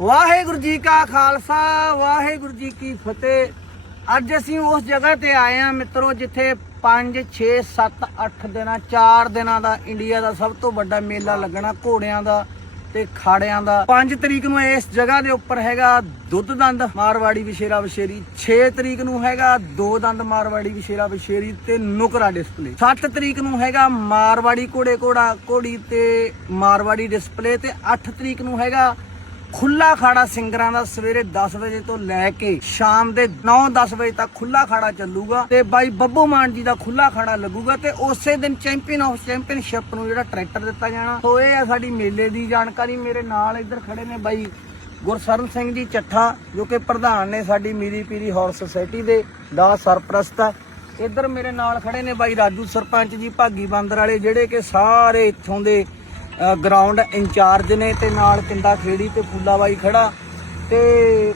ਵਾਹਿਗੁਰੂ ਜੀ ਕਾ ਖਾਲਸਾ, ਵਾਹਿਗੁਰੂ ਜੀ ਕੀ ਫਤਿਹ। ਅੱਜ ਅਸੀਂ ਉਸ ਜਗ੍ਹਾ ਤੇ ਆਏ ਆ ਮਿੱਤਰੋ, ਜਿੱਥੇ 5 6 7 8 ਦਿਨਾਂ 4 ਦਿਨਾਂ ਦਾ ਇੰਡੀਆ ਦਾ ਸਭ ਤੋਂ ਵੱਡਾ ਮੇਲਾ ਲੱਗਣਾ, ਘੋੜਿਆਂ ਦਾ ਤੇ ਖਾੜਿਆਂ ਦਾ। 5 ਤਰੀਕ ਨੂੰ ਇਸ ਜਗ੍ਹਾ ਦੇ ਉੱਪਰ ਹੈਗਾ ਦੁੱਧ ਦੰਦ ਮਾਰਵਾੜੀ ਵਿਸ਼ੇਰਾ ਵਿਸ਼ੇਰੀ 6 ਤਰੀਕ ਨੂੰ ਹੈਗਾ ਦੋ ਦੰਦ ਮਾਰਵਾੜੀ ਵਿਸ਼ੇਰਾ ਵਿਸ਼ੇਰੀ ਤੇ ਨੁਕਰਾ ਡਿਸਪਲੇ 7 ਤਰੀਕ ਨੂੰ ਹੈਗਾ ਮਾਰਵਾੜੀ ਘੋੜੇ ਘੋੜਾ ਘੋੜੀ ਤੇ ਮਾਰਵਾੜੀ ਡਿਸਪਲੇ ਤੇ 8 ਤਰੀਕ ਨੂੰ ਹੈਗਾ ਖੁੱਲਾ ਖਾੜਾ ਸਿੰਗਰਾਂ ਦਾ ਸਵੇਰੇ 10 ਵਜੇ ਤੋਂ ਲੈ ਕੇ ਸ਼ਾਮ ਦੇ 9-10 ਵਜੇ ਤੱਕ ਖੁੱਲਾ ਖਾੜਾ ਚੱਲੂਗਾ ਤੇ ਬਾਈ ਬੱਬੂ ਮਾਨ ਜੀ ਦਾ ਖੁੱਲਾ ਖਾੜਾ ਲੱਗੂਗਾ ਤੇ ਉਸੇ ਦਿਨ ਚੈਂਪੀਅਨ ਆਫ ਚੈਂਪੀਅਨਸ਼ਿਪ ਨੂੰ ਜਿਹੜਾ ਟਰੈਕਟਰ ਦਿੱਤਾ ਜਾਣਾ। ਸੋ ਇਹ ਆ ਸਾਡੀ ਮੇਲੇ ਦੀ ਜਾਣਕਾਰੀ। ਮੇਰੇ ਨਾਲ ਇੱਧਰ ਖੜੇ ਨੇ ਬਾਈ ਗੁਰਸਰਨ ਸਿੰਘ ਜੀ ਚੱਠਾ, ਜੋ ਕਿ ਪ੍ਰਧਾਨ ਨੇ ਸਾਡੀ ਮੀਰੀ ਪੀਰੀ ਹਾਰਸ ਸੁਸਾਇਟੀ ਦੇ, ਦਾ ਸਰਪ੍ਰਸਤ ਹੈ ਇੱਧਰ ਮੇਰੇ ਨਾਲ ਖੜੇ ਨੇ ਬਾਈ ਰਾਜੂ ਸਰਪੰਚ ਜੀ, ਭਾਗੀ ਬਾਂਦਰ ਵਾਲੇ, ਜਿਹੜੇ ਕਿ ਸਾਰੇ ਇੱਥੋਂ ਦੇ ਗਰਾਊਂਡ ਇੰਚਾਰਜ ਨੇ ਤੇ ਨਾਲ ਕਿੰਦਾ ਖੇੜੀ ਤੇ ਫੂਲਾ ਬਾਈ ਖੜਾ। ਤੇ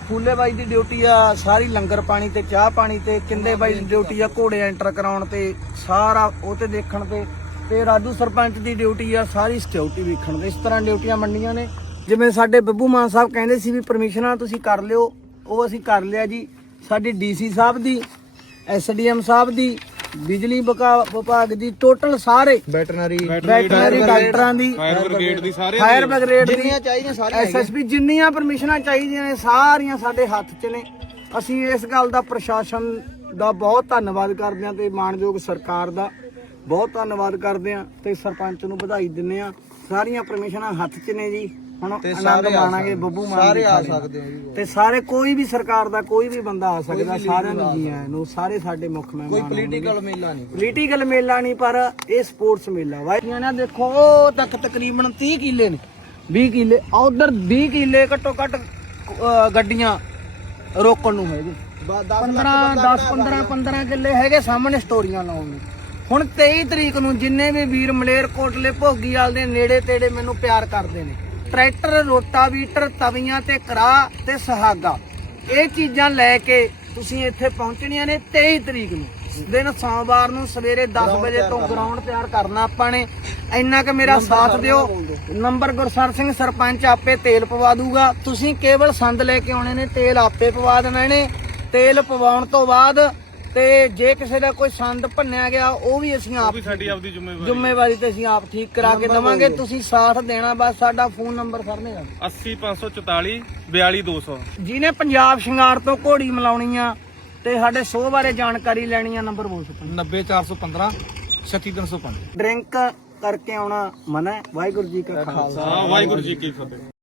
ਫੂਲੇ ਬਾਈ ਦੀ ਡਿਊਟੀ ਆ ਸਾਰੀ ਲੰਗਰ ਪਾਣੀ ਤੇ ਚਾਹ ਪਾਣੀ ਤੇ, ਕਿੰਦੇ ਬਾਈ ਦੀ ਡਿਊਟੀ ਆ ਘੋੜੇ ਐਂਟਰ ਕਰਾਉਣ ਤੇ, ਸਾਰਾ ਉਹ ਤੇ ਦੇਖਣ ਤੇ। ਤੇ ਰਾਜੂ ਸਰਪੰਚ ਦੀ ਡਿਊਟੀ ਆ ਸਾਰੀ ਸਿਕਿਉਰਿਟੀ ਵੇਖਣ ਦੇ ਇਸ ਤਰ੍ਹਾਂ ਡਿਊਟੀਆਂ ਮੰਡੀਆਂ ਨੇ। ਜਿਵੇਂ ਸਾਡੇ ਬੱਬੂ ਮਾਨ ਸਾਹਿਬ ਕਹਿੰਦੇ ਸੀ ਵੀ ਪਰਮਿਸ਼ਨਾਂ ਤੁਸੀਂ ਕਰ ਲਿਓ। ਉਹ ਅਸੀਂ ਕਰ ਲਿਆ ਜੀ। ਸਾਡੀ ਡੀਸੀ ਸਾਹਿਬ ਦੀ, ਐਸਡੀਐਮ ਸਾਹਿਬ ਦੀ ਬਿਜਲੀ ਵਿਕਾ- ਵਿਭਾਗ ਦੀ ਟੋਟਲ ਸਾਰੇ ਵੈਟਰਨਰੀ ਵੈਟਰਨਰੀ ਡਾਕਟਰਾਂ ਦੀ ਫਾਇਰ ਬ੍ਰਿਗੇਡ ਦੀ ਸਾਰੇ ਫਾਇਰ ਬ੍ਰਿਗੇਡ ਦੀ ਜਿੰਨੀਆਂ ਚਾਹੀਦੀਆਂ ਸਾਰੀਆਂ ਐਸਐਸਪੀ ਜਿੰਨੀਆਂ ਪਰਮਿਸ਼ਨਾਂ ਚਾਹੀਦੀਆਂ ਨੇ ਸਾਰੀਆਂ ਸਾਡੇ ਹੱਥ 'ਚ ਨੇ। ਅਸੀਂ ਇਸ ਗੱਲ ਦਾ ਪ੍ਰਸ਼ਾਸਨ ਦਾ ਬਹੁਤ ਧੰਨਵਾਦ ਕਰਦੇ ਹਾਂ ਤੇ ਮਾਨਯੋਗ ਸਰਕਾਰ ਦਾ ਬਹੁਤ ਧੰਨਵਾਦ ਕਰਦੇ ਹਾਂ ਤੇ ਸਰਪੰਚ ਨੂੰ ਵਧਾਈ ਦਿੰਨੇ ਆ ਸਾਰੀਆਂ ਪਰਮਿਸ਼ਨਾਂ ਹੱਥ 'ਚ ਨੇ ਜੀ। ਹੁਣ ਆਨੰਦ ਮਾਣਾਂਗੇ ਬੱਬੂ ਮਾਨ ਸਾਰੇ ਦੀ ਆ। ਸਕਦੇ ਜੀ ਤੇ ਸਾਰੇ ਕੋਈ ਵੀ ਸਰਕਾਰ ਦਾ ਕੋਈ ਵੀ ਬੰਦਾ ਆ ਸਕਦਾ ਸਾਰਿਆਂ ਨੂੰ ਜੀ ਆਇਆਂ ਨੂੰ ਸਾਰੇ ਸਾਡੇ ਮੁੱਖ ਮਹਿਮਾਨ ਕੋਈ ਹੋਣਗੇ। ਪੋਲੀਟੀਕਲ ਮੇਲਾ ਨਹੀਂ ਪੋਲੀਟੀਕਲ ਮੇਲਾ ਨਹੀਂ ਪਰ ਇਹ ਸਪੋਰਟਸ ਮੇਲਾ ਵਾ। ਇਹਨਾਂ ਨੇ ਦੇਖੋ ਉਹ ਤੱਕ ਤਕਰੀਬਨ 30 ਕਿੱਲੇ ਨੇ 20 ਕਿੱਲੇ ਉਧਰ 20 ਕਿੱਲੇ ਘੱਟੋ ਘੱਟ ਅਹ, ਗੱਡੀਆਂ ਰੋਕਣ ਨੂੰ ਹੈਗੇ। 15 10 15 15 ਕਿੱਲੇ ਹੈਗੇ ਸਾਹਮਣੇ ਸਟੋਰੀਆਂ ਲਾਉਣ ਨੂੰ। ਹੁਣ 23 ਤਰੀਕ ਨੂੰ ਜਿੰਨੇ ਵੀ ਵੀਰ ਮਲੇਰ ਕੋਟਲੇ ਭੋਗੀਵਾਲ ਦੇ ਨੇੜੇ ਤੇੜੇ ਮੈਨੂੰ ਪਿਆਰ ਕਰਦੇ ਨੇ। ਟਰੈਕਟਰ ਰੋਟਾਵੀਟਰ ਤਵੀਆਂ ਤੇ ਕਰਾ ਤੇ ਸਹਾਗਾ। ਇਹ ਚੀਜ਼ਾਂ ਲੈ ਕੇ ਤੁਸੀਂ ਇੱਥੇ ਪਹੁੰਚਣੀਆਂ ਨੇ 23 ਤਰੀਕ ਨੂੰ। ਦਿਨ ਸੋਮਵਾਰ ਨੂੰ ਸਵੇਰੇ 10 ਵਜੇ ਤੋਂ ਗਰਾਊਂਡ ਤਿਆਰ ਕਰਨਾ ਆਪਾਂ ਨੇ। ਇੰਨਾ ਕਿ ਮੇਰਾ ਸਾਥ ਦਿਓ। ਨੰਬਰ ਗੁਰਸਰ ਸਿੰਘ ਸਰਪੰਚ ਆਪੇ ਤੇਲ ਪਵਾ ਦੂਗਾ। ਤੁਸੀਂ ਕੇਵਲ ਸੰਦ ਲੈ ਕੇ ਆਉਣੇ ਨੇ ਤੇਲ ਆਪੇ ਪਵਾ ਦੇਣਾ ਇਹਨੇ ਤੇਲ ਪਵਾਉਣ ਤੋਂ ਬਾਅਦ ਤੇ ਜੇ ਕਿਸੇ ਦਾ ਕੋਈ ਸੰਦ ਭੰਨਿਆ ਗਿਆ ਉਹ ਵੀ ਅਸੀਂ ਆਪ ਸਾਡੀ ਆਪਦੀ ਜ਼ਿੰਮੇਵਾਰੀ। ਜ਼ਿੰਮੇਵਾਰੀ ਤੇ ਅਸੀਂ ਆਪ ਠੀਕ ਕਰਾ ਕੇ ਦਵਾਂਗੇ। ਤੁਸੀਂ ਸਾਥ ਦੇਣਾ ਬਸ ਸਾਡਾ ਫੋਨ ਨੰਬਰ ਸਰਨੇ ਦਾ 80544 42200 ਜਿਹਨੇ ਪੰਜਾਬ ਸ਼ਿੰਗਾਰ ਤੋਂ ਘੋੜੀ ਮਲਾਉਣੀ ਆ ਤੇ ਸਾਡੇ ਸ਼ੋਅ ਬਾਰੇ ਜਾਣਕਾਰੀ ਲੈਣੀ ਆ ਨੰਬਰ ਬੋਲ ਸਕੋ 90415 36305 ਡਰਿੰਕ ਕਰਕੇ ਆਉਣਾ ਮਨਾ ਹੈ। ਵਾਹਿਗੁਰੂ ਜੀ ਕਾ ਖਾਲਸਾ ਵਾਹਿਗੁਰੂ ਜੀ ਕੀ ਫਤਿਹ।